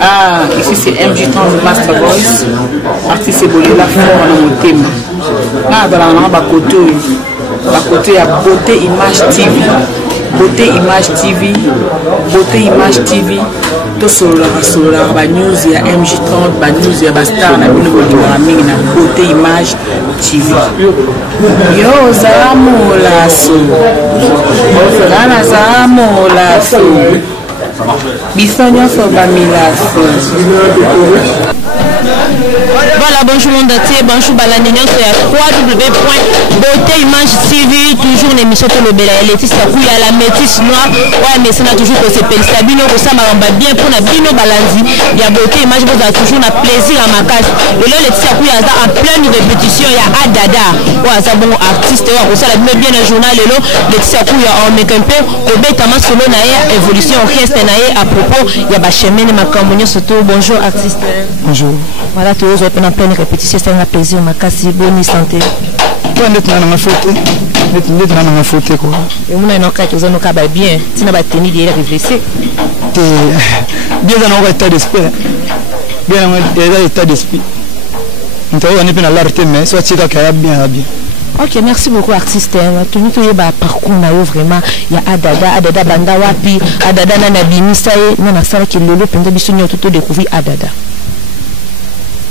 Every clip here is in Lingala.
Ah, ici c'est MJ30 Master Voice. Artiste Ebolela fort dans mon thème. Là, dans la côté à Beauté Image TV. Beauté Image TV. Beauté Image TV. Tout sur la news, il y a MJ30, la news, il y a Bastar, la Beauté Image TV. Yo, Zaramola So. Rana Zaramola So. Bisogna Voilà, bonjour monde entier, bonjour Balanignon, c'est à www.beautéimage.tv, toujours une émission pour le Bela Laetitia Kouya, la métisse noire, ouais, mais ça n'a toujours que c'est Sabino, que ça m'a bien pour la Bino Balandi, il y a Beauté Image, vous avez toujours un plaisir à ma case. Le Laetitia Kouya, en pleine répétition, il y a Adada, ouais, ça bon artiste, ouais, ça l'a bien un journal, Laetitia Kouya, on met un peu, au Bétama solo, évolution orchestre, à propos, il y a Bachemene, ma campagne, surtout, bonjour artiste. Bonjour. Voilà, tous les autres en pleine répétition, c'est un plaisir, ma casse, bonne santé. Toi, net na na faute. Net na na faute quoi. Et mon nom ka tu zano ka ba bien. Tu n'as pas tenu de réfléchir. Bien dans un état d'esprit. Bien dans un état d'esprit. On t'a on est dans l'art mais soit tu ka bien. Ok, merci beaucoup artiste. Tu nous tu ba parcours na yo vraiment. Il y a Adada banda wapi, Adada na bimisa e na sala ki lolo penda biso nyoto to découvrir Adada.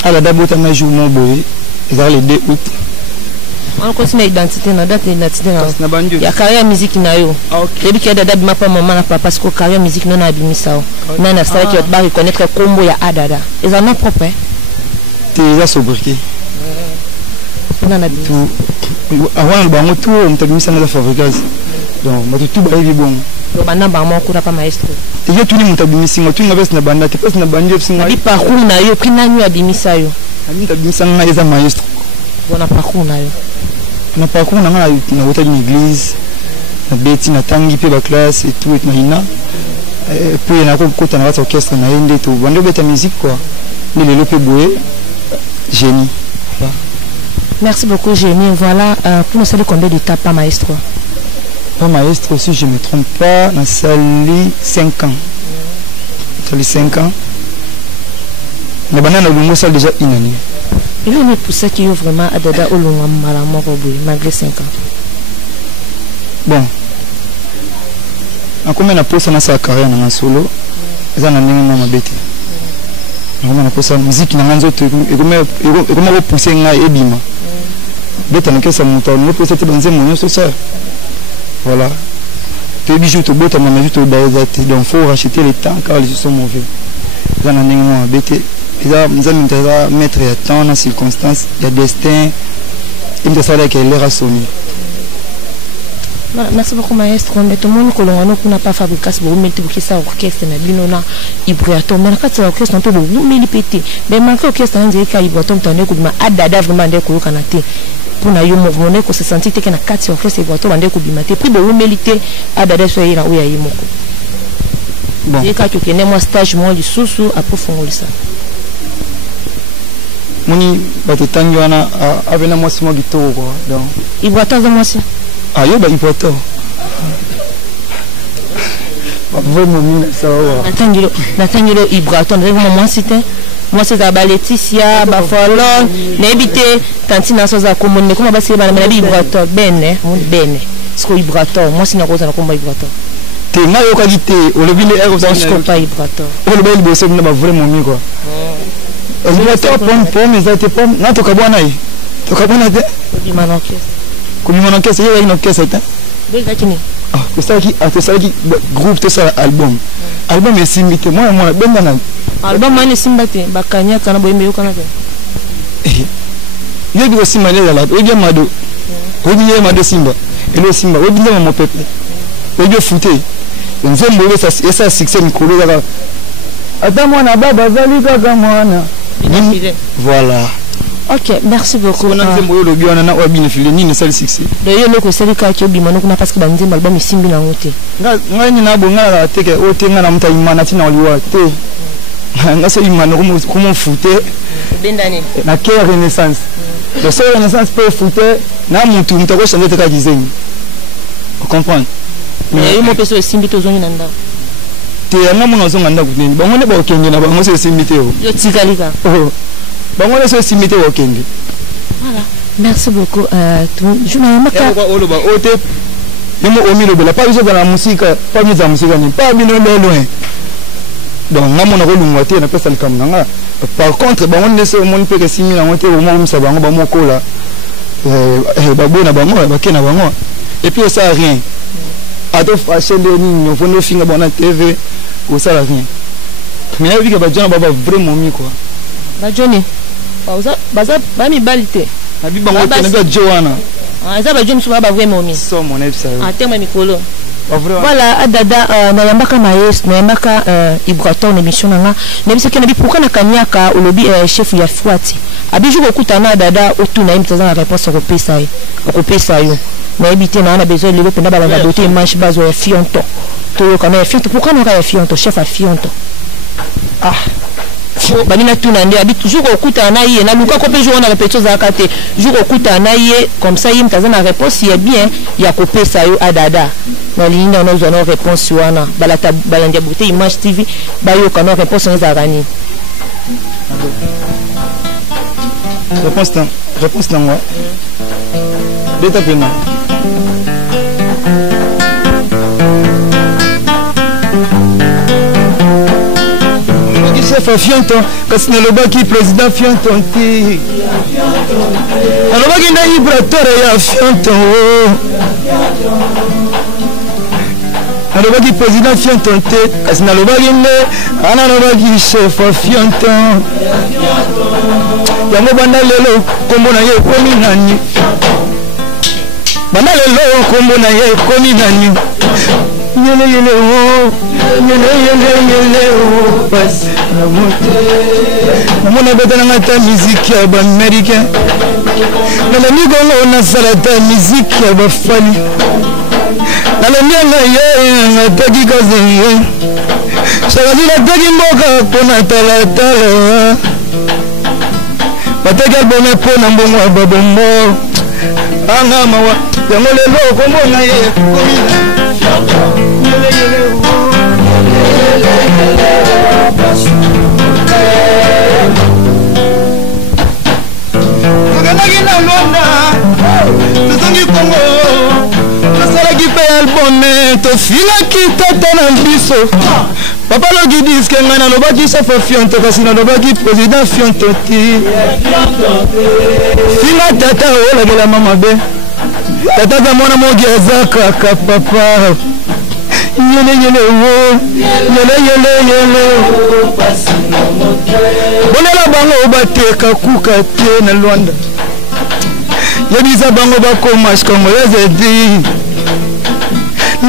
Adada bota ma jour mon boy. Ils ont le 2 août. On continue l'identité, na date l'identité na. Il y a carrière musique na yo. OK. Depuis que Adada bima pas maman na papa parce que carrière musique non na bimisa. Na na sala ki ba reconnaître combo ya Adada. Ils en ont propre. Tu as sobriqué. On a tout. Avant le bango tout on t'a mis ça dans la fabrication. Donc moi tout ba bon. Le banda ba mo kura pa maestro. Et yo tout ni mon tabimisi ngo tout ngabes na banda te passe na bandi singa. Di parcours na yo pri na nyu abimisa yo. Ami tabimisa na eza maestro. Bona parcours na yo. Na parcours na ngala na hôtel d'église. Na beti na tangi pe ba classe et tout et na ina. Et puis na ko kota na orchestre na ende to bando beta musique quoi. Le lope boé génie. Merci beaucoup Génie. Voilà, pour nous saluer combien d'étapes par maestro? Pas maestro, si je ne me trompe pas, on a sali 5 ans. Sali 5 ans. Mais on a salle déjà une année. Il y a pour ça qui est vraiment Adada Olunga Malamo malgré 5 ans. Bon. En combien de postes on a sa carrière dans un solo? Ils en ont mis ma bête. On a posé la musique dans un autre et comment repousser un ebima. Bête en ça monte, on peut c'était dans un moyen social. Voilà. Tu bijoux au bout, tu as juste au baisate. Donc il faut racheter les temps car les sont mauvais. Ils en ont mis ma bête. Ils ont mettre à temps dans circonstances, il y a destin. Il me semble qu'elle est rassonnée. Merci beaucoup maestro. Mais tout le monde qu'on n'a pas fabriqué ce beau métier pour que ça orchestre na binona ibraton. Mais quand ça orchestre on peut vous milipéter. Mais manquer orchestre on dirait qu'ibraton t'en coup ma Adada vraiment des coups canate. Pour na yo mouvement ko se sentir que na 4 orchestre ibraton bande coup bimate. Puis de vous militer Adada soyez là où ya yimoko. Bon. Et quand tu connais moi stage moi du sous approfondir ça. Moni batetangi wana avena mwasi mwa gitoko quoi. Donc ibraton za mwasi. Ah, yo, bah, il faut attendre. Vraiment, ça va. Nathaniel Ibraton, moi, c'était. Moi, c'est la Laetitia, Bafalon, n'habite, Tantina Sosa, comme on est comme c'est la Ibraton, Bene, ce qu'on Ibraton, moi, c'est une rose à la combat Ibraton. T'es mal au qualité, au levier de l'air, vous avez pas Ibraton. Au levier de l'air, vous avez vraiment mis quoi. Ibraton, pomme, mais ça a été pomme. Non, tu as bon aïe. Tu as bon aïe. Comme mon enquête, il y a une enquête. Ah, c'est ça qui groupe, c'est ça album. Album est simité. Moi, ben dans album est simité. Bakanya, kana boy meyo kana. Il y a aussi malé là. Il y a mado. Il y a mado simba. Et le simba. Il y a mon peuple. Il y a fouté. On fait mauvais ça. Et ça succès Nicolo là. Attends moi na baba zali kaka mwana. Voilà. Ok, merci beaucoup. On a fait le bio, on a bien filé ni ne seul succès. D'ailleurs, le conseil que tu as dit, maintenant qu'on a parce que bandit album est simbi na ngote. Nga ni na bonga la teke ote nga na mta imana tina oliwa te. Nga so imana comment fouter. Bendane. Na quelle renaissance. Le seul renaissance peut fouter na mutu mtako changer te ka dizaine. Vous comprenez? Mais il m'a pensé simbi to zoni nanda. te anga mona zonga ndako nini bango ne ba okenge na bango se simite o yo tikalika bango ne se simite o okenge. Voilà, merci beaucoup. Je m'en maka oloba ote yemo omi lobela pas besoin de la musique pas besoin de la musique ni pas bino loin donc ngamona ko lungwa te na pesa likam nanga par contre bango ne se mon pe que 6000 en te au moins ça bango ba mokola babona bango bakena bango et puis ça rien ado fashion de ni no fono finga bona TV ou ça rien mais il y a des gens baba vraiment mi quoi ba Johnny baza ba mi balite abi bango te na Joanna ça va Johnny souvent ba vraiment mi so mon ex ça tema mikolo. Voilà, Adada, Nayambaka Maes, Nayambaka Ibraton, l'émission Nanga, même si on a dit pourquoi Nakanyaka, au lobby chef Yafouati. Abijou Kutana, Adada, autour Naïm, tu as la réponse au Pessaï. Au Pessaï. Mais habité, on a besoin de l'Europe, on a la beauté, manche base au Fionto. Pourquoi on a Fionto, chef à Fionto? Ah. Banina tunande habite toujours au Kutana, na Luka Kopé jour on a répété aux Akate. Jour au Kutana, comme ça, il y a une réponse, il y a bien, il y a Kopé Sayo Adada. Na ligne on a une réponse sur Anna balata balandia beauté image TV bayo kana réponse aux arani réponse dans moi d'état pena chef Fionton kasi na lobaki président Fionton ti na lobaki na Ibratore ya Fionton nalobaki président Fionton te kasi nalobaki nde ana nalobaki chef Fionton yango banda lelo kombo na ye ekomi nani banda lelo kombo na ye ekomi nani yele yele o yele yele yele o pasi na mote namona beta nanga ta musique ya ba-américain nalemi kongo nasala ta musique ya bafali nalemianga ye nataki kazenge sakasi nataki mboka mpona talatala bataki albome mpona mbongo ya babombo anga mawa yango lelo okombona ye tokendaki na Londra tozongi Kongo nasalaki mpe albome tofingaki tata na biso papa loki diske ngai nalobaki chef Fionto kasi nalobaki président Fionto ti finga tata olobelama mabe tata za mwana mogi aza kaka papa yele yele o yele yele yele bolela bango bateka kuka te na Luanda yebisa bango bakoma congolaise di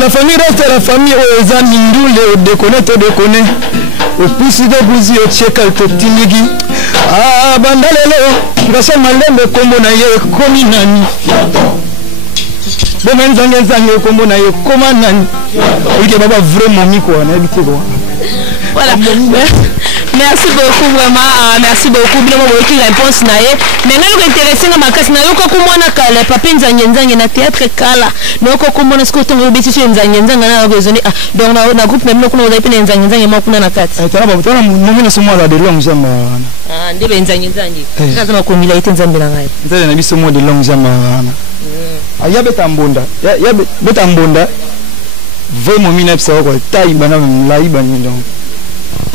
la famille reste la famille oza mindule odekone to dekone opusi de buzi ocheka totinigi banda lelo ngasa malembe kombo na ye komi nani bomen zange kombo na ye koma nani oike baba vraiment mi quoi na habité quoi. Voilà. Merci beaucoup vraiment, merci beaucoup. Bien moi qui réponse na ye. Mais ngalo intéressé na makasi na yoko kumona kala papa nzange na théâtre kala. Noko kumona sko tongo beti so nzange na raisonner. Donc na groupe même kuna oza pena nzange makuna na kati. Tala baba tala momena somo la de longue jambe. Ndebe nzange. Kaza makomila ite nzambe na ngai. Nzale na biso mo de longue jambe. Ya beta mbonda. Ya beta mbonda. Vraiment minepsa quoi. Taille bana mlai bani donc.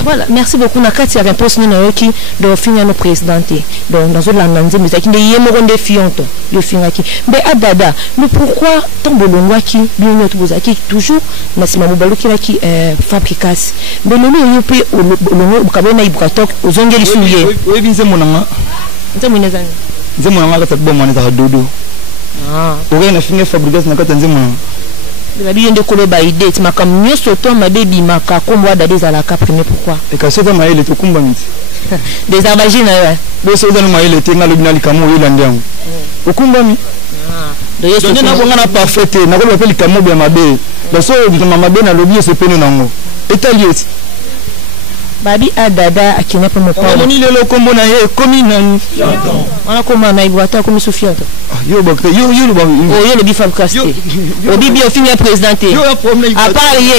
Voilà, merci beaucoup. Nakati a réponse nous qui doit finir nos présidenter. Donc dans la nanze mais qui des yemoro de Fionto, le finaki. Mais Adada, mais pourquoi tant bolongwa qui bien notre bozaki toujours na sima mobalo qui fabricasse. Mais le yope le kabona ibratok ozongeli soulier. Oui, bien c'est mon nama. Nzamunezani. Nzamunanga ka bon mwana ta dodo. Ah. Oge na finir fabricasse na kata nzemuna. La bien de Koloba idée, tu m'as comme mieux sauté ma baby maka comme moi d'aller à la caprimée pourquoi? Et quand c'est dans ma île, tu combats miti. Des arvagines, ouais. Bon, c'est dans ma île, tu as le binal camo irlandais. Au combat mi. D'ailleurs, c'est un parfait. N'a pas appelé camo bien ma bé. La soeur de ma bé n'a l'oublié ce pénon nango. Italiens. babi adada akina pa mo pa moni lelo kombo na ye komi nani wana koma na ibwata komi Sofia to yo ba yo yo le bifam casté o bibi o finir présidente à part ye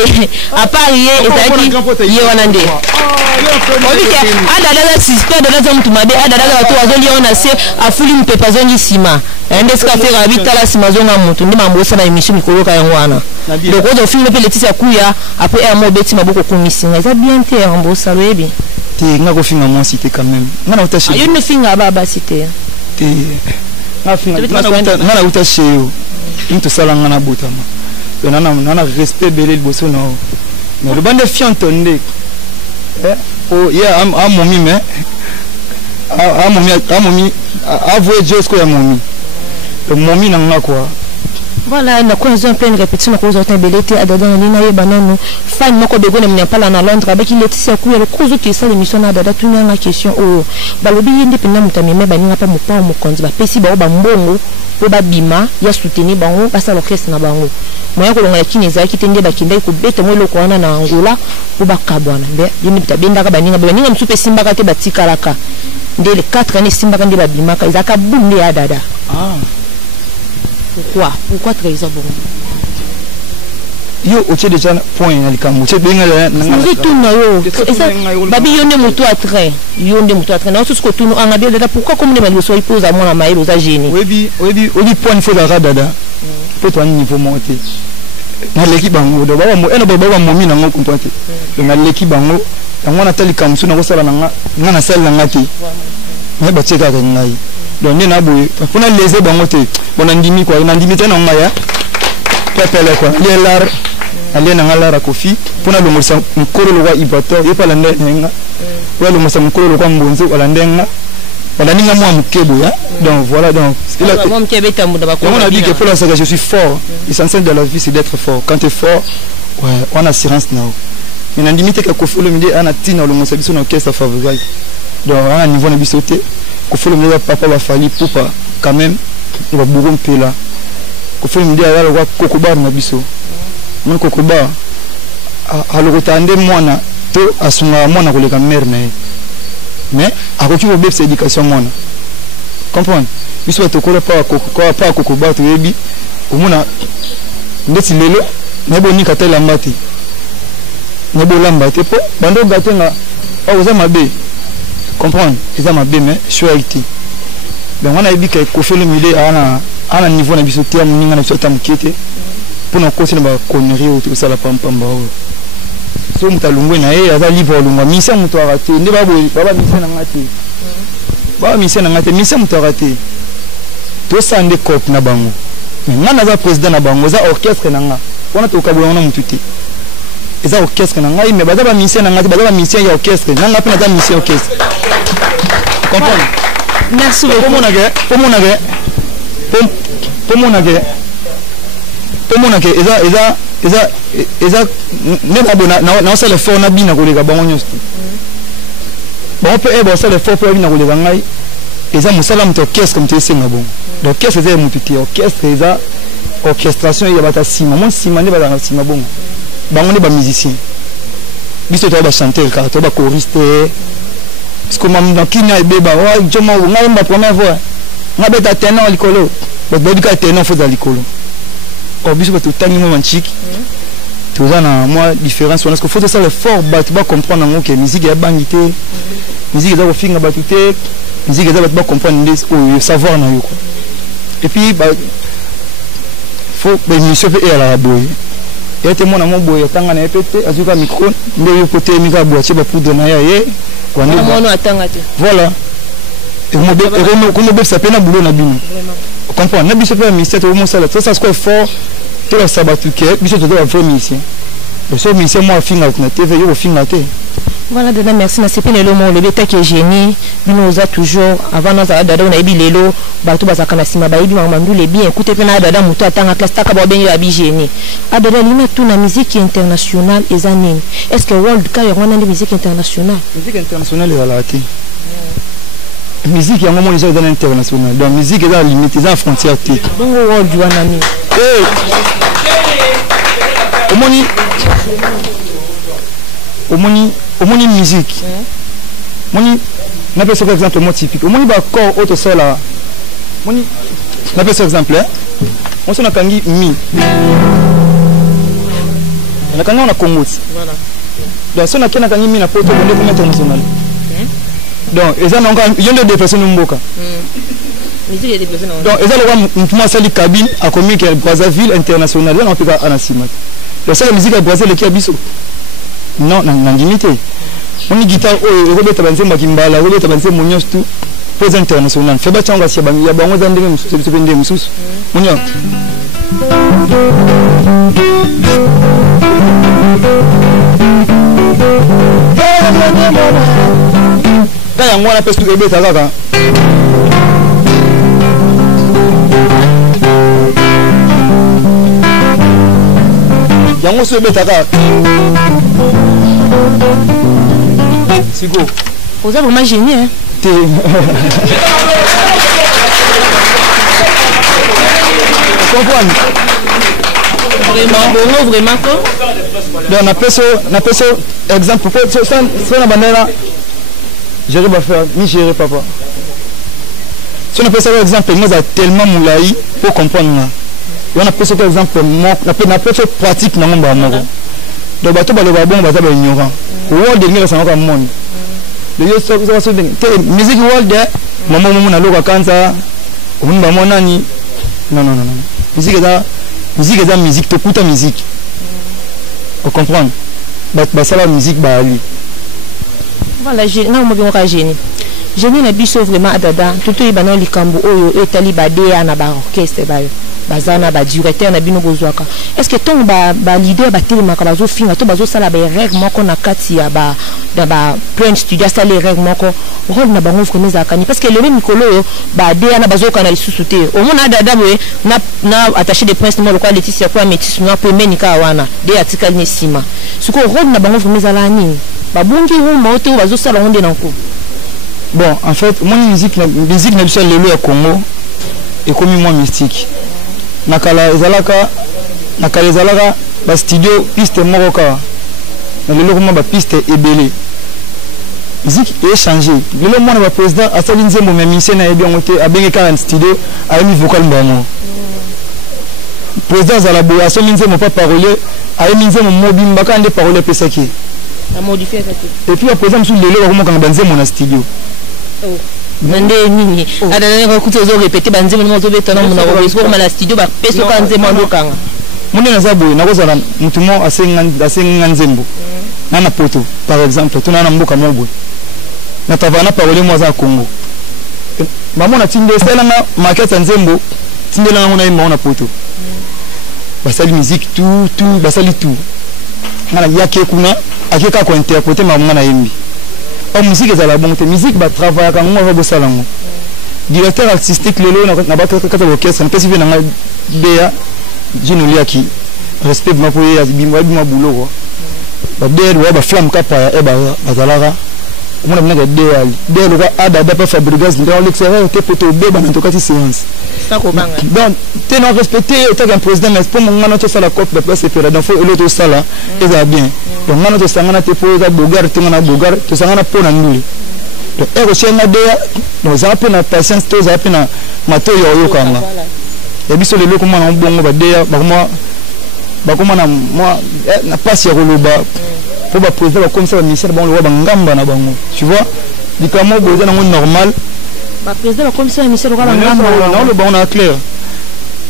etaki ye wana nde o bi ke adada la sister de la zamu tumabe adada la to azoli ona se afuli mpepa zongi sima ende ska faire habita la sima zonga mutu ndi mambosa na émission mikolo ka yango wana donc o finir pe Laetitia kuya après un mot beti maboko komisinga eza bien te ambosa loyebi te nga ko finga mon cité quand même nga na utashi yo ne finga baba cité te nga finga nga na utashi yo into sala nga na botama to nana respect belé boso no mais le bande fiantonde o ya a momi mais a momi avoué Dieu ce que ya momi le momi na nga quoi. Voilà, na kwa zon plein répétition ko zon belete adada na lina ye banano fan moko bego na mnya pala na Londres avec Laetitia kuya le kozo ki sa l'émission na adada tunya na question o balobi yende pena mutameme baninga pa mopa mo konzi ba pesi ba ba mbongo po ba bima ya soutenir bango basa l'orchestre na bango moya ko longa ya kineza ki tende ba kindai ko beta mo loko wana na Angola po ba kabwana be yende bitabenda ka baninga msupe simba ka te batikalaka ndele 4 années simba ka ndeba bima ka izaka bunde ya adada Pourquoi trahison bon? Yo oche déjà point na likambo che benga na ngi tuna yo babi yonde mutu atre na tout ce que tunu angabe dada pourquoi comme ne so pose à mon maïlo za génie obi point faut la dada peut toi niveau monter na l'équipe bango do baba mo eno baba mo mi na ngo comprendre na l'équipe bango yango na tali kamsu na ko sala na sala na ngati mais ba cheka ka ngai donc ni na boye pona leze bango te bona ndimi quoi na ndimi te na ngaya pepele quoi lielar ale na ngala kofi pona longosa mkoro lo wa ibato yepa la ndenga wa longosa mkoro lo kwa mbonzo wala ndenga wala ninga moi mukebo ya donc voilà donc il a moi mukebe tambuda ba ko on a dit que pour la saga je suis fort l'essentiel de la vie c'est d'être fort quand tu es fort ouais on a assurance now mais na ndimi te ka kofi lo midi ana tina longosa biso na orchestre favorite donc à niveau na bisoté kofi lo midi papa va fali poupa quand même il va bourron pela kofi lo midi ala wa kokobar na biso mon kokoba alokotande mwana to asunga mwana koleka mère na mais akoki ko bepsa éducation mwana comprendre biso tokola pa kokoba to yebi omona ndeti lelo na boni katela mbati na bolamba te po bando gatenga oza mabe comprendre eza mabe mais choix ben on a dit que kofi le midi ana niveau na biso te moninga na biso tamkete pour nous causer na connerie ou tout ça la pampamba so mutalungwe na ye aza livre lungwa mission muto arate nde baba mission na ngati baba mission na ngati mission muto arate to sande cop na bango ngana za président na bango za orchestre na nga wana to kabula na mututi eza orchestre na nga mais baza ba mission na ngati baza ba mission ya orchestre na nga pe na za mission orchestre comprendre merci beaucoup Pomonake eza nena bona na sala fort na bina kolega bango nyosto bon peut être sala fort pour bina kolega ngai eza musala mto orchestre mto esenga bon donc orchestre eza mututi orchestre eza orchestration ya bata sima mon sima ne bata sima bon bango ne ba musicien biso to ba chanteur ka to ba choriste parce que mam na kinya ebeba wa joma ngai mba première fois ngabeta tenor likolo ba bodika tenor faut dans likolo au biso tout tangi mo manchiki tout ça na moi différence parce que faut ça le fort bat ba comprendre ngo que musique ya bangité musique za ko finga batute musique za ba comprendre des savoir na yo quoi et puis bah faut ba mission pe à la boy et te mona mo boy tanga na epete azuka micro ndo yo côté mika boache ba poudre na ya ye kwa nini mono atanga te voilà et mo be ko be ça pena boulot na bino comprendre na biso pe ministère to mo sala ça c'est fort to la sabatuke biso to la vraie mission le so mission moi finga na TV yo finga te voilà dada merci na sepene le mo le beta qui est génie bino oza toujours avant na dada on a ibi lelo ba to bazaka na sima ba ibi mandu le bien écoutez pe na dada muto atanga classe taka ba benyo abi génie adada lina tout na musique internationale ezanine est-ce que world ka yo na musique internationale est la te musique yango mo les dans international donc musique est limité dans frontière te donc world wanani au moins une musique moni n'a pas par exemple mot typique au moins ba corps auto sola moni n'a pas exemple on se na kangi mi na kanga na Congo voilà donc so na kena kangi mi na poto bonde comme international donc eza na nga yende de personnes mboka musique de personnes donc eza le mouvement sali cabine a commis que Brazzaville international on peut pas anasima donc ça la musique à Brazzaville qui a biso non na limité on y guitare o robeta banze makimbala robeta banze monyos tout pose international fait ba changa sia ya bango za ndenge mususu bende mususu monyo kaya ngwana pestu ebeta kaka yango so ebeta kaka Sigo. Vous êtes vraiment génie, hein? Comprendre? Vraiment, vraiment quoi? Donc, on appelle ça exemple. C'est la manière. Gérer ma faire, ni gérer papa. Si on appelle ça exemple, moi, j'ai tellement moulaï pour comprendre. Et on appelle ça exemple, on appelle ça pratique dans mon bâtiment. Donc, bateau, on va ignorant. World de ça encore monde de yo so de musique world maman na loka kanza on ba monani non musique da musique to kuta musique on comprend ba ça la musique ba ali voilà je na mo bi génie génie na biso vraiment adada tout ibana likambo oyo etali ba de na ba orchestre ba bazana ba directeur na bino bozwaka est-ce que ton ba leader ba telemaka bazo finga to bazo sala ba règle moko na kati ya ba da ba plan studio sala règle moko rôle na bango vraiment zakani parce que le même Mikolo ba de na bazo kana lisusu te au mona dada boye na attaché de prince mo lokwa Laetitia kwa métis na pe menika wana de article ni sima suko rôle na bango vraiment zala ni ba bongi hu moto bazo sala onde na ko bon en fait mon musique na biso lelo ya Congo et comme moi mystique nakala ezalaka ba studio piste moroka na lelo kuma ba piste ebele musique est changé lelo mwana ba président asali nzembo mais mission na ebi ngote abenge 40 studio ayemi vocal mbamo président za la boya so nzembo pas parolier ayemi nzembo mobi mbaka ande parolier pesaki a modifier ça et puis président msu lelo kuma kanga nzembo na studio nande nini adana ko kuto zo répéter banzemo mo zo betana mo na ko beso ko na studio ba peso ka nzemo ndokanga moni na zabu na ko zala mutumo asenga nzembo na poto par exemple tuna na mboka mobo na tavana parole mo za Congo maman na tinde sela na maquette nzembo tinde na ngona imba na poto basali musique tout basali tout ngana yake kuna akeka ko interpréter maman na yembi la musique est à la bonne musique va travailler quand on va bosser lango directeur artistique lelo na ba kata orchestre na pesi na bea jino liaki respect ma pour ya bima bulo ba de ba flamme kapa e ba bazalaka on a bien de le ada da pas fabrigas dans l'extérieur te poto beba na tokati séance ça ko banga donc te non respecter autant qu'un président mais pour mon ngana to sala cop de place et donc faut l'autre sala et ça bien donc ngana to sangana te po za bogar te ngana bogar to sangana po na nduli donc e ko chenga de no za pe na patience to za pe na mato yo kanga et biso le loko mana bongo ba de ba kuma na moi na passe ya koloba pour ba président comme ça ministère bon le wa ngamba na bango tu vois dikamo boza na normal ba président comme ça ministère le wa ngamba non le bon na clair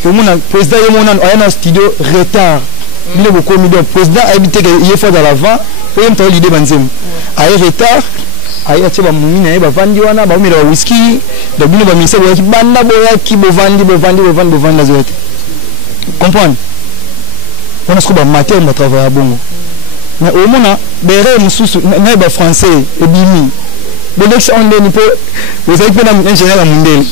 que mon président y mon a un studio retard il est beaucoup mis donc président a habité il faut dans l'avant pour une l'idée banzem a retard a ya tsheba mumina ba vandi wana ba umira whisky donc bino ba ministère wa kibanda boya ki bo vandi la zote comprendre on a ce que ba matin on va travailler bongo mais au moins bere mususu na ba français et bimi l'élection on n'est pas vous avez pas un général mondial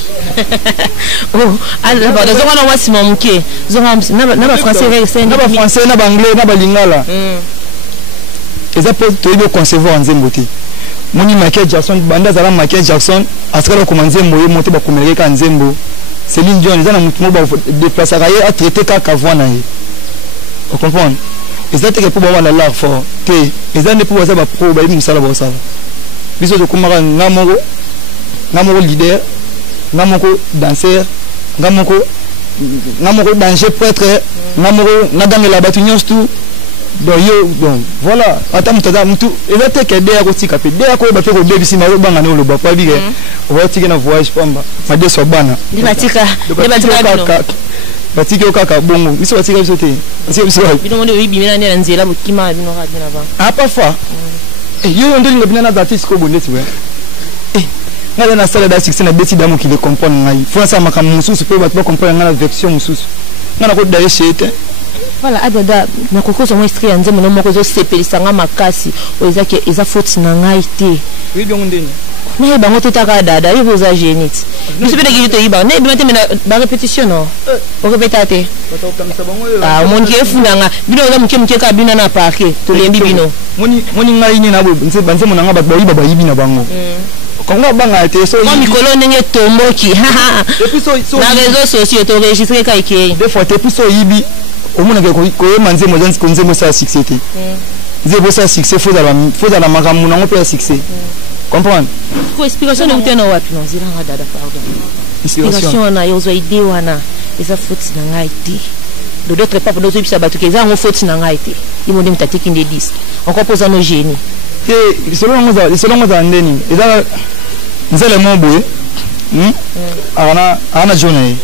oh alors ba zo wana wasi mamuke zo na ba français na ba français na ba anglais na ba lingala et ça peut te concevoir en zemboté moni Michael Jackson banda zala Michael Jackson askara ko manzembo ye monte ba komeleka ka nzembo Céline Dion za na mutumo ba déplacer raye a traiter ka kavwana ye Vous comprenez? Et ça, c'est pour avoir l'art fort. Et ça, c'est pour avoir pro, bah, il ça là, ça. Biso de Kumara, Namoro leader, Namoko danseur, Namoko danger prêtre, Namoro Nadame la batunion tout. Donc voilà, attends tout. Et là, c'est que derrière aussi, derrière quoi, bah, faire au début, si ma robe banga le bas, pas bien. On va tirer un voyage, pas mal. Ma deux soit bana. Dimatika, batiki okaka bongo biso batika biso te batika biso bino monde oyibimela ndela nzela bokima bino ka bina ba ah parfois yo ndeli ngobina na artiste ko bondeti we ngala na sala da succès na beti damu ki le comprendre ngai français makam mususu pe batba comprendre ngala version mususu ngana ko daye chete voilà adada na kokoso mo istri anze mo moko zo sepelisa nga makasi oza ke eza faute na ngai te oui bien ndeni mais bango totaka dada il vous a gêné monsieur peut dire que iba ne bimate mena ba répétition non o répétate ah mon qui efundanga bino za mke ka bino na parquet to lembi bino moni ngai ni na bo nse banze mona nga ba iba ba yibi na bango kongo banga te so yi mikolo ndenge tomboki depuis so na réseaux sociaux to enregistrer ka ikei des fois te puis so yibi au monde ko manze mo zanzi konze mo sa succès te zebo sa succès faut dans la makamu na ngope ya succès comprendre ko explication de muteno wapi non ziranga dada pardon explication na yozo idée wana eza faute na ngai te de d'autres pas pour d'autres bisa batuke eza ngo faute na ngai te imo ndi mtatiki ndi disque encore posa no génie et selon moi ndeni eza nzele mobo ana journée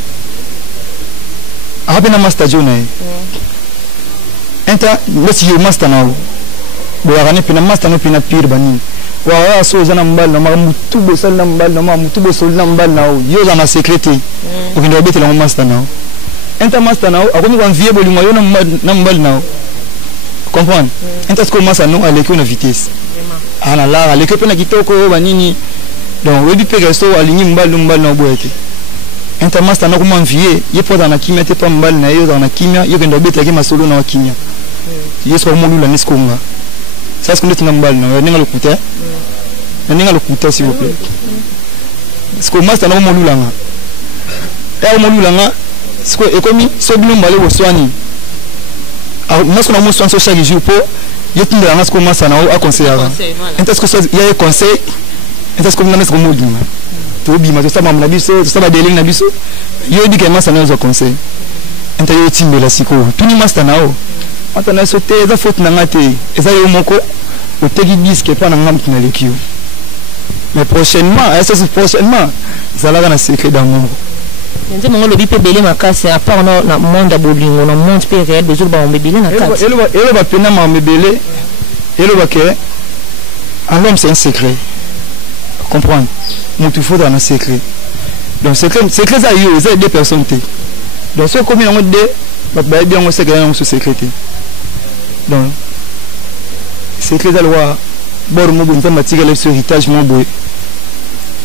na master journée enta lesi yo master nao bo agane pina master no pina pire bani wa so zana mbal na mutu bo sal na mbal na mutu bo sol na mbal na yo za na secrété o kindo bete la master nao enta master nao akomi kwa vie bolingo yo na mbal nao comprendre enta sko master no aleki na vitesse ana la aleki pena kitoko banini donc webi pega so alinyi mbal na boyeke enta master na kuma vie ye poza na kimia te pa mbal na yo za na kimia yo kindo bete la masolo na kimia yeso mo lula neskonga ça ce qu'on est dans le bal non ninga le couteau ninga le couteau s'il vous plaît ce que master na mo lulanga e mo lulanga ce que ekomi so bino mbale bo swani a nasko na mo swani so chaque jour po yetinda nga ce que master na a conseiller est-ce que ça il y a conseil est-ce que na mesko mo lulanga to bi ma to sama na biso to sama deling na biso yo di ke master na zo conseil enta yo timbela siko tuni master na o ata na sote eza faute na ngate eza yo moko oteki disque pa na ngam na lekio mais prochainement zalaka na secret d'amour nze mongo lobi pe belé makasi à part na monde abolingo na monde pe réel besoin ba mbebele na kati elo ba pena ma mbebele elo ba ke un homme c'est un secret comprendre mutu faut dans un secret donc secret ça yo c'est deux personnes té donc ce comme on deux ba bien on secret on secrété donc secret la loi bor mo bonza matika le héritage mo boy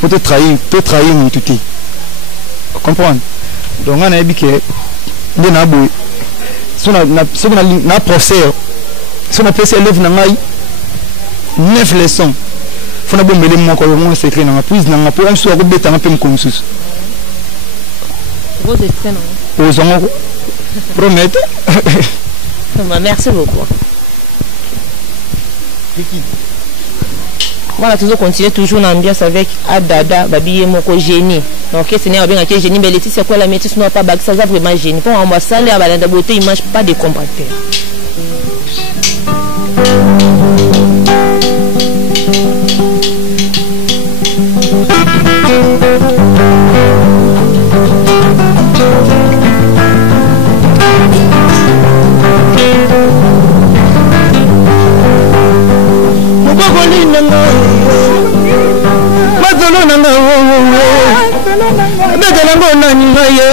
peut trahir mon tuti comprendre donc on a dit que de na boy na procès son a passé l'œuvre na ngai 9 leçons faut na bombele mo ko mo secret na prise na pour un soir ko beta na pem comme sus gros extrait non aux gens promettre merci beaucoup. Voilà, toujours continuer toujours l'ambiance avec Adada, Babi et Moko génie. Donc, ce n'est pas bien génie, mais c'est quoi la métisse non pas bague, ça va vraiment génie. Pour moi, ça, la balade de beauté, il mange pas de compacteurs.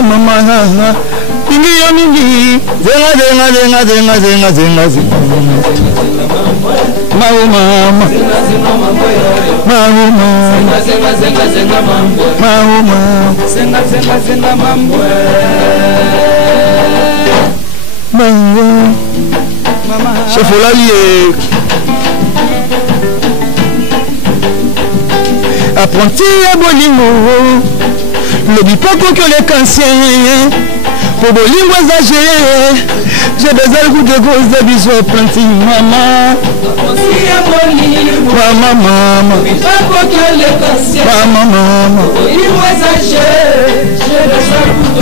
mama ingi yo mingi zenga chef Olali apprenti à bolingo le bipoko que les canciens Pour bolingo exagé, j'ai des ailes de cause de bisous plantés, maman. Maman, maman. Maman, maman. Bolingo exagé, j'ai des ailes de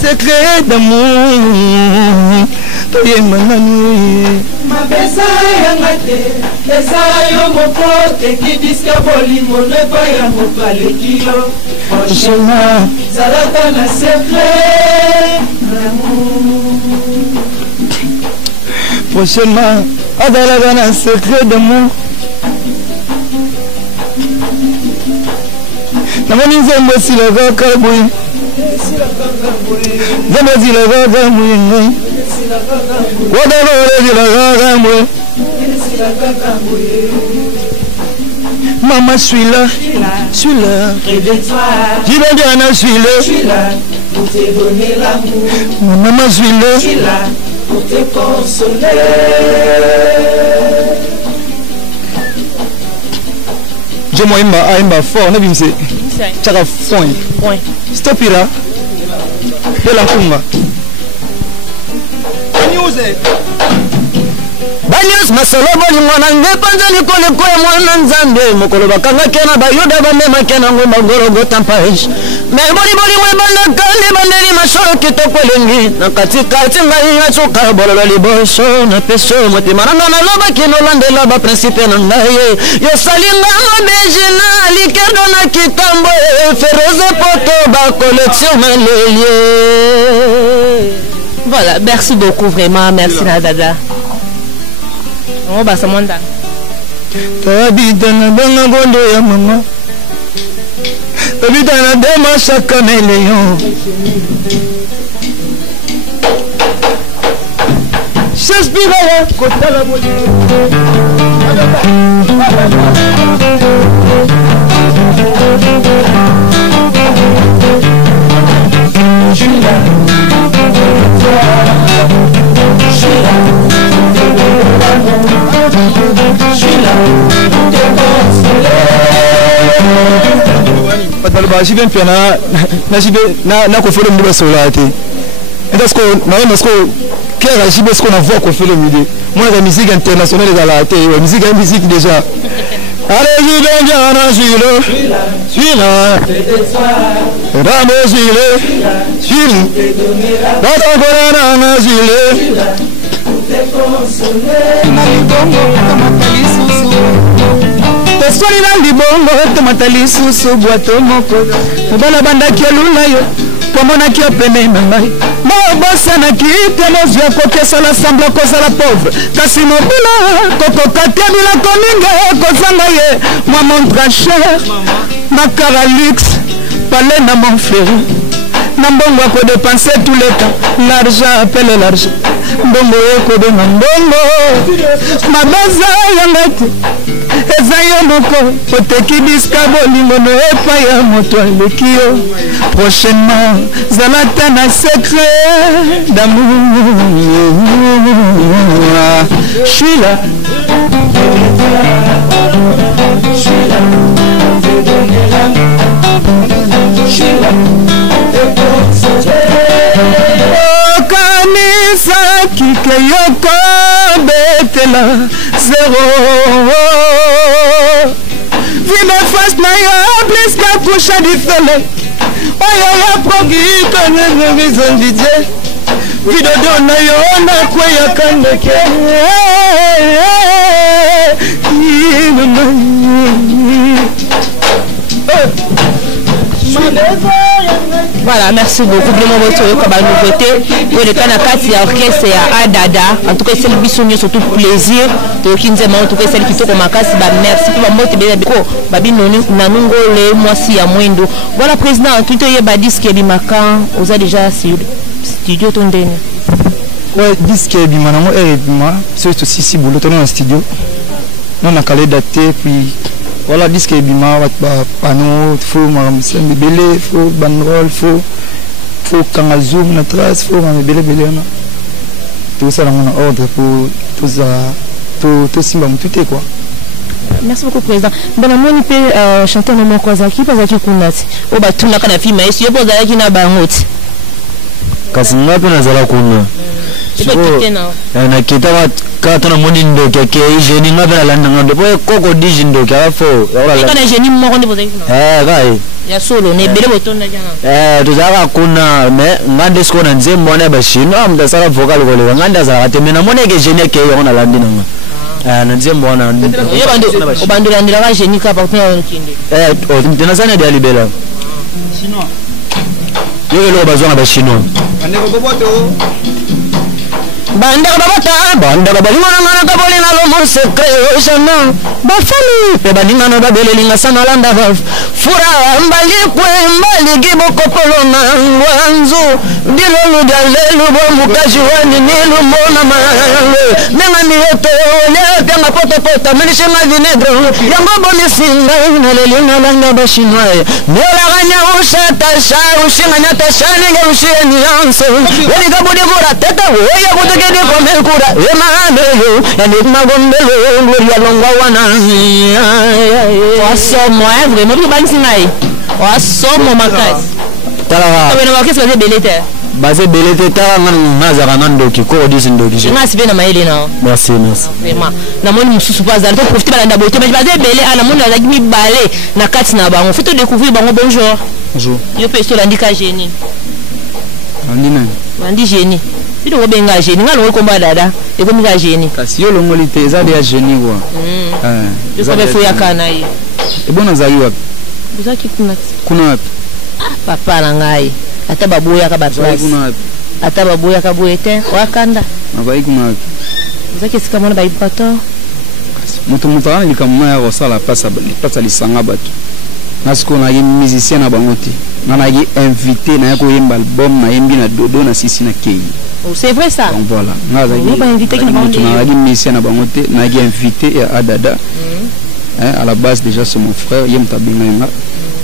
secret d'amour, toye manani. Ma besa yangate, besa yo mokote qui disque bolimo ne pas ya mokale kilo. Prochainement, zalata na secret d'amour. Prochainement, adalaka na secret d'amour. Namoni nzembo silaka kaboy. Maman, je suis là, je suis là. J'y vais bien, je suis là. Pour te donner l'amour. Maman, je suis là. Je suis là pour te consoler. Je m'aime fort, on a vu ça. Tu as point. Stop là. De la Kumba. Banyos masolo boli mwana ngepanza likole kwa mwana nzambe mokolo bakanga kena bayuda bamema kena ngomba ngorogo tampaish me boli mwebanda kale bandeli mashoro kitoko lengi na katikati ngai ngachoka bololo liboso na peso motima nanga na loba kinolandela ba principe na ngai yo salinga mabeje na likedo na kitambo feroze poto ba collection malelier. Voilà, merci beaucoup vraiment, merci Nadada. Oh bah ça monte. Tabita na banga bondo ya mama. Tabita na dema shaka meleyo. Shakespeare ya kota la boli. Je vais faire na kofele mbiba solate. Est-ce que est-ce que quel régime est-ce qu'on a voix kofele midi? Moi la musique internationale est à la télé, la musique déjà. Allez, je suis là. Ramo suis Teswali na libongo tomatali susu bwato moko mobala bandaki olula yo pomonaki opene na ngai mobosanaki te mozwi kokesa la sambla kozala pauvre kasi mobila kokoka te biloko mingi kozanga ye mwa montre cher makara luxe palais na mon frère na mbongo akodepense tous les temps l'argent appelle l'argent mbongo ekobenga mbongo mabaza yanga te eza yo moko oteki biska bolingo no epai ya moto aleki yo prochainement zala te na secret d'amour. Je suis là. Okanisa kike yoko betela zero. Vive face na yo plus qu'à coucher du fele. Oyo ya progi kone mizondije. Vidodo na yo na kwe ya kandeke. Voilà, merci beaucoup. Vraiment, votre nouveauté. Pour le canacas, il y a orchestre et Adada. En tout cas, c'est le bisogno, surtout plaisir. Donc, en tout cas, celle qui tourne ma casse, merci pour la moto. Babi nanungo le moi si à moindo. Voilà, président, tout est badis qui est bimakan. Vous avez déjà studio ton dernier. Ouais, disque est bimanamo et bima. C'est aussi si boulot dans le studio. Non, on a calé daté puis. Voilà, disque est bima, panneau, faux, maramsem, belé, faux, banderole, faux kangazoom, na trace, faux, belé, tout ça dans mon ordre pour tout ça, tout simba, tout est quoi. Merci beaucoup, président. Bon, on peut chanter un moment quoi, qui passe à qui qu'on a. Oh, bah, tout n'a qu'à la fille, mais si vous posez à qui n'a pas un autre. Kasinga pe nazala kuna. Na kita kata na moni ndo ke jeni ngabe la landa ndo po koko diji ndo ka fo. Kana jeni mo konde boza kuna. Kai. Ya solo ne bele botonda jana. Tuzaka kuna me ngande skona nzembo na bashino amda sala vocal kole nganda sala temena moni ke jeni ke yo na landi nanga. Na nzembo na. Yo bando landira ka jeni ka pa kuna nkinde. Tena sana dia libela. Chinois. Yo lo bazwa ba chinois. Banda balinga na kabole na lo monsekre shana ba fami pe balinga na babele linga sana landa ba fura mbali kwe mbali giboko polona wanzu dilo lu dalelu bo mukaji wani nilu mona male menga mi yoto le tanga poto milishe ma vinegro yango boni singa na le linga landa ba chinois mela ganya ushata sha ushinga nyata shani ga usheni yanso weli gabudi gura teta weya kudu gede komel kura emane yo enigma gombelo gloria longa wana wasomo vraiment bi bansi ngai wasomo makai tala ko na wakesi belete base belete tala ngaza kanando ki ko disi ndoki ngasi bena maele na merci vraiment na moni mususu pas za to profiter bala ndabote mais base belé ana moni azaki mi balé na kati na bango faut to découvrir bango bonjour yo pe so landika génie andina bandi génie Sito ngobenga génie ngalo ko dada e ko mga génie kasi yo longoli te za de génie wa je savais fo yakana yi e bona za yiwa buzaki kuna wapi papa na ngai ata babuya ka batwas ata babuya ka buete wakanda abai kuna wapi buzaki sika mona baipato mutu ana likamma ya rosala pasa lisanga batu nasko na ye musicien na bangote na ye invité na ko yemba album na yembi na dodo na sisi na kei. C'est vrai ça. Donc voilà, on va inviter qui na ye musicien na bangote na ye invité à Adada. À la base déjà c'est mon frère yem tabinga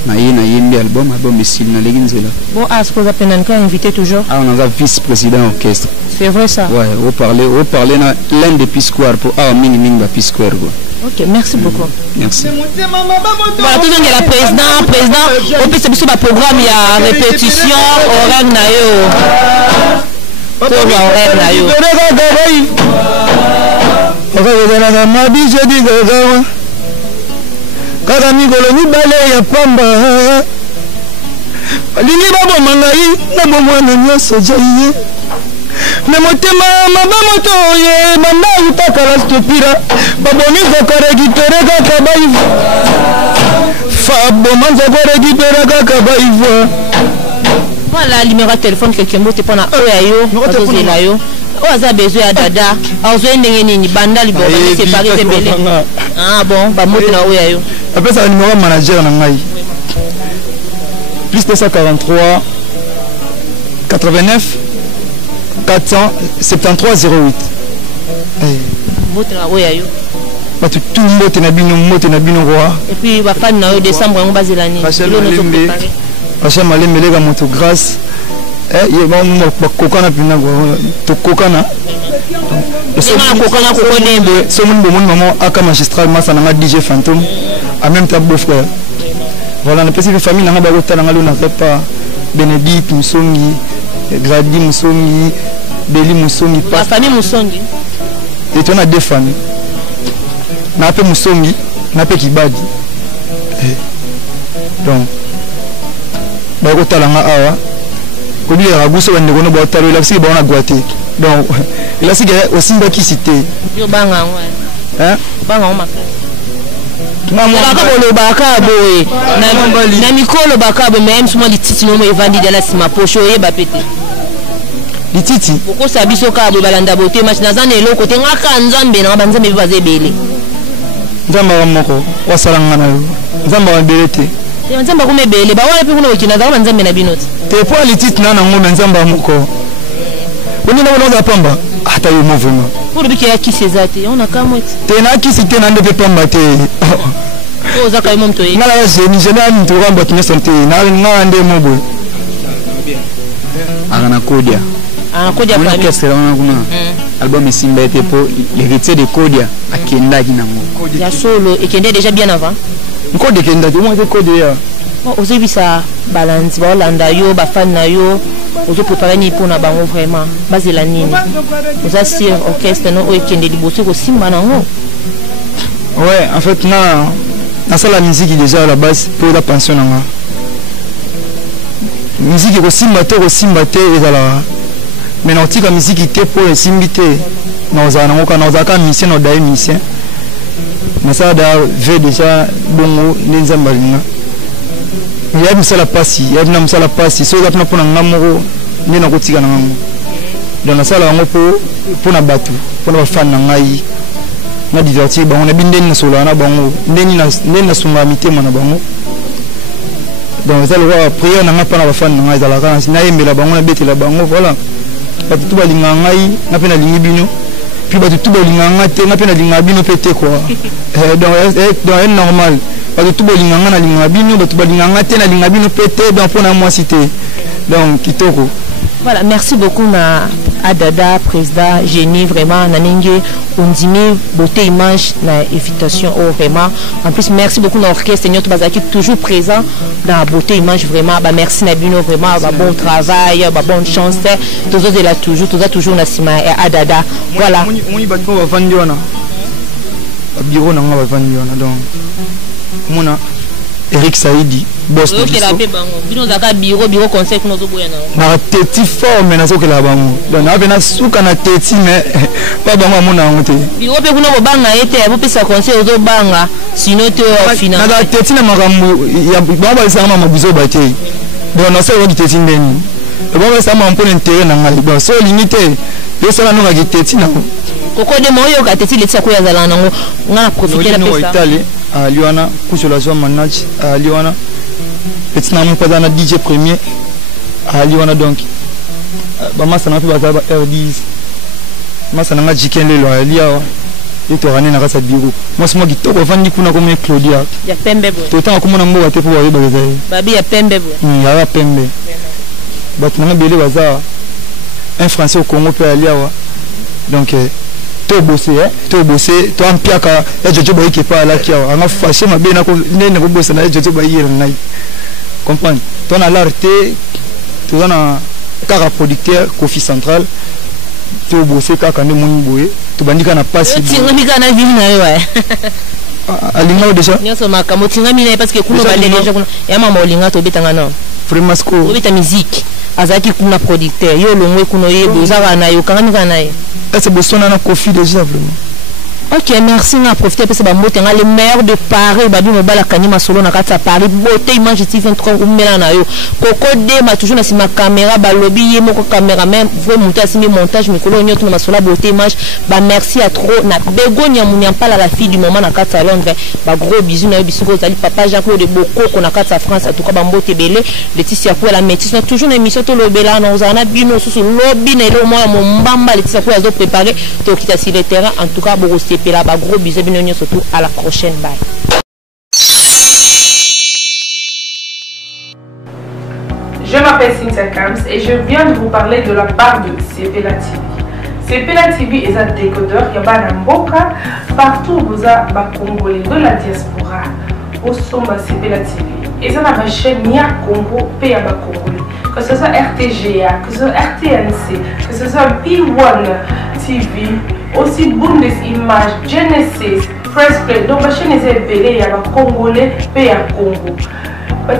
na yembi album isil na leginzela. Bon asko za penanka invité toujours. On a vice-président orchestre. C'est vrai ça. Ouais, on parler na l'un des Pisquare pour minimum ba Pisquare quoi. Ok, merci beaucoup. Merci. Voilà, tout le monde est là, président, on peut se mettre programme, il y a répétition, horaire nayo. Horaire nayo. Kaka mikolo mibale ya pamba balingi babomangai na bomwana nyonso jaye na motema maba moto ye banda utakala stupira babomi kokorekipere kaka baivu fabo manza korekipere kaka baivu. Voilà numéro de téléphone quelqu'un mot te prend à oyayo ozoelayo oza besoin ya dada ozo ndenge nini banda libo ba séparer tembele. Ah bon ba moto na oyayo après ça numéro manager na ngai plus 243 89 473 08. Moto na oyayo batu tout moto na bino roi. Et puis ba fan na décembre on bazela ni Rachel Malembe ga moto grâce ye ba kokana pina go to kokana Ce maman aka magistral massa na DJ Fantôme en même temps beau-frère. Voilà, on a passé une famille na ba kota na luna pas Bénédicte Musongi, Grady Musongi, Beli Musongi, la famille Musongi. Et on a deux familles. Na pe Musongi, na pe Kibadi. Donc ba kota la nga awa. Ko bi ya guso wande ko no ba talo la si ba na Guaté. Donc il a aussi aussi qui cité. Yo banga ouais. Hein? Banga ma Maman le bakabo na mikolo bakabo même souvent les titi momo evandi de la sima pocho e ba pété. Les titi. Boko sabiso ka bo balanda boté match na zane lo côté ngaka nzambe na banzambe baze belé. Nzamba moko wasalanga na yo. Nzamba belete. Nzamba ko mebele ba wala pe kuna okina za banzambe na binoti. Te po les titi na ngombe nzamba moko. On est là pamba. Ata yo mouvement. Pour le bikia qui c'est zati, on a kamwet. Te na qui c'était na ndebe pamba te. Oh zaka yo momto yi. Ngala je ni jena ni to ramba tnya santé. Na ngande mobo. Ana Kodia. Ah Kodia famille. On orchestre on kuna. Album Simba était pour l'héritier de Kodia akenda kinango. Ya solo et kende déjà bien avant. Kodia kenda au moins de Kodia. Aujourd'hui ça balance ba Hollanda yo ba fan na yo. Ozo préparer ni pour na bango vraiment basé la nini. Oza sur orchestre no okende liboso ko simba nango. Ouais, en fait na ça la musique déjà à la base pour la pension nanga. Musique ko simba te ezala. Mais non tika musique était pour simbité. Na oza nango kana oza ka musicien no dai musicien. Mais ça da veut déjà bongo nzamba linga. Il y a musala passi, il y a na musala passi, so za pona ngamoko ni na kotika na ngamoko. Dans la salle on pour na batu, pour na fan na ngai. Na divertir bango na bindeni na solo na bango, ndeni na sunga mitema na bango. Donc ça le roi prière na ngapa na fan na ngai za la kana na yembela bango na betela bango voilà. Batu tuba linga ngai na pena lingi bino. Puis batu tuba linga ngate na pena linga bino pété quoi. Donc est normal. Parce que tout le monde a l'ingabino, tout le monde a l'ingabino pété, donc pour moi cité. Donc, Kitoko. Voilà, merci beaucoup à Dada, président, génie, vraiment, Nanenge, Ondimi, beauté, image, na invitation, oh, vraiment. En plus, merci beaucoup à l'orchestre, Seigneur Tobazaki, toujours présent dans la beauté, image, vraiment. Bah, merci Nabino, vraiment, bah, bon travail, bah, bonne chance. Tous autres là toujours, Nassima et à Dada. Voilà. On y va vendre, bureau, on va vendre, donc. Mona Eric Saidi boss na bureau conseil kuno zo boyana na teti forme na so que la bango donc na bena suka na teti mais pas bango mona ngote bureau pe kuno banga ete ya pesa conseil zo banga sino te au final na teti na makambo ya baba sama mabizo bate donc na so wo teti ndeni baba sama mpona intérêt na ngali bon so limité yo sala no ga teti na koko de moyo ka teti letsa ko ya zala nango ngana profiter la pesa à Liwana, Koucholazwa Manage, à Liwana, petit nom pas dans DJ premier, à Liwana donc. Bama ça n'a pas bazar R10. Moi ça n'a jiken le lo Liawa. Et tu rané na kasa bureau. Moi c'est moi qui to vandi kuna comme Claudia. Ya pembe bo. Tout temps comme na mbo te pour aller bazar. Babi ya pembe bo. Ya pembe. Bat na belé bazar. Un français au Congo peut aller Liawa. Donc to bosser to ampiaka ya jojo boy qui pas là qui a fâché ma bien ko nene ko bosser na jojo boy ngai comprendre ton a l'arté to na kaka producteur Kofi Central to bosser kaka ne mon boye to bandika na passe tinga mika na vini na yo alinga déjà nyoso makambo tinga mina parce que kuno bande déjà kuno ya mama olinga to betanga no vraiment sko obeta musique azaki kuna producteur yo longwe kuno yebo zaka na yo kanga mika na ye c'est besoin d'un Kofi déjà vraiment. Ok, merci. On a profité parce que les maires de Paris, Babi Mobala Kanima Solo na kata Paris, beauté image TV 23 ou melana yo. Koko de ma toujours na si ma caméra ba lobby yé moko caméra même vrai monter si montage mais kolo nyoto na sola beauté image. Ba merci à trop na begonia munyam pas la fille du moment na kata Londres. Ba gros bisous na yo bisou zali papa Jean-Claude de Boko ko na kata France en tout cas ba mbote belé. Laetitia pour la métisse na toujours na émission to lobela na ozana bino sous lobby na le moi mon mbamba Laetitia pour azo préparer to kita sur le terrain en tout cas beaucoup là bas gros bisous bien surtout à la prochaine bye. Je m'appelle Cynthia Kams et je viens de vous parler de la barre de CV La TV. Sepela TV est un décodeur, il y a un mboka, partout vous avez des Congolais de la diaspora, au sommet Sepela TV. Et ça, la chaîne Nia Congo, paye à Congolais. Que ce soit RTGA, que ce soit RTNC, que ce soit P1 TV, aussi Bundes Images, Genesis, Press Play. Donc la chaîne est belée, il y a des Congolais, paye à Congo.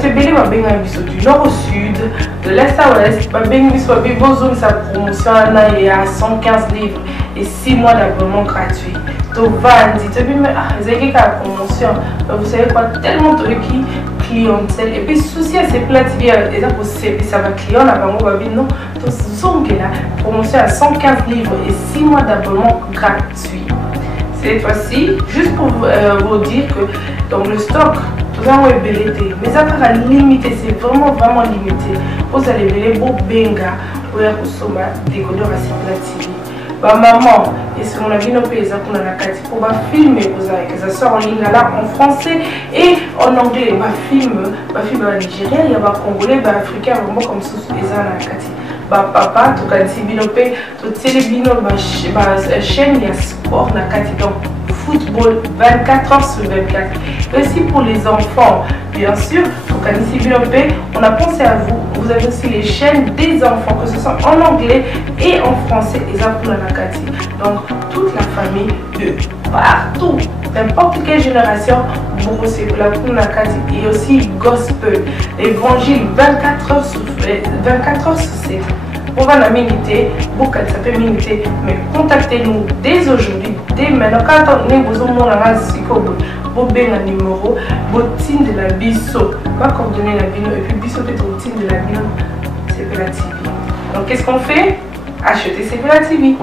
Tu belé ma benga biso du nord au sud, de l'est à l'ouest, ma benga biso besoin sa promotion à 115 livres et 6 mois d'abonnement gratuit. Tu vas dire, tu dis mais vous avez la promotion, vous savez quoi, tellement de clientèle et puis souci à ces plates et ça va client là bas moi non, tu sens que la promotion à 115 livres et 6 mois d'abonnement gratuit. Cette fois-ci, juste pour vous dire que dans le stock vous avez belleté, mais ça va limiter, c'est vraiment limité. Vous allez belleter beau benga pour consommer décodeur à Sepela TV. Bah maman, et ce qu'on a vu nos pays pour filmer, que ça sort en ligne là en français et en anglais. Bah film en Nigeria, il y a des Congolais, des Africains, vraiment comme ça les ans bah papa, tout cas si binopé, tout télébino, chaîne il y a sport na kati donc football 24 heures sur 24. Aussi pour les enfants, bien sûr, au Canisi Binopé, on a pensé à vous. Vous avez aussi les chaînes des enfants, que ce soit en anglais et en français, et ça pour la Nakati. Donc, toute la famille de partout, n'importe quelle génération, vous recevez la pour la Nakati. Et aussi gospel, évangile 24 heures sur 7. On va la miniter, beaucoup ça peut miniter, mais contactez-nous dès aujourd'hui, dès maintenant. Quand on est besoin de vous avez un numéro, bottine de la biso, va coordonner la bino et puis biso peut bottine de la bino, Sepela TV. Donc qu'est-ce qu'on fait? Acheter Sepela TV.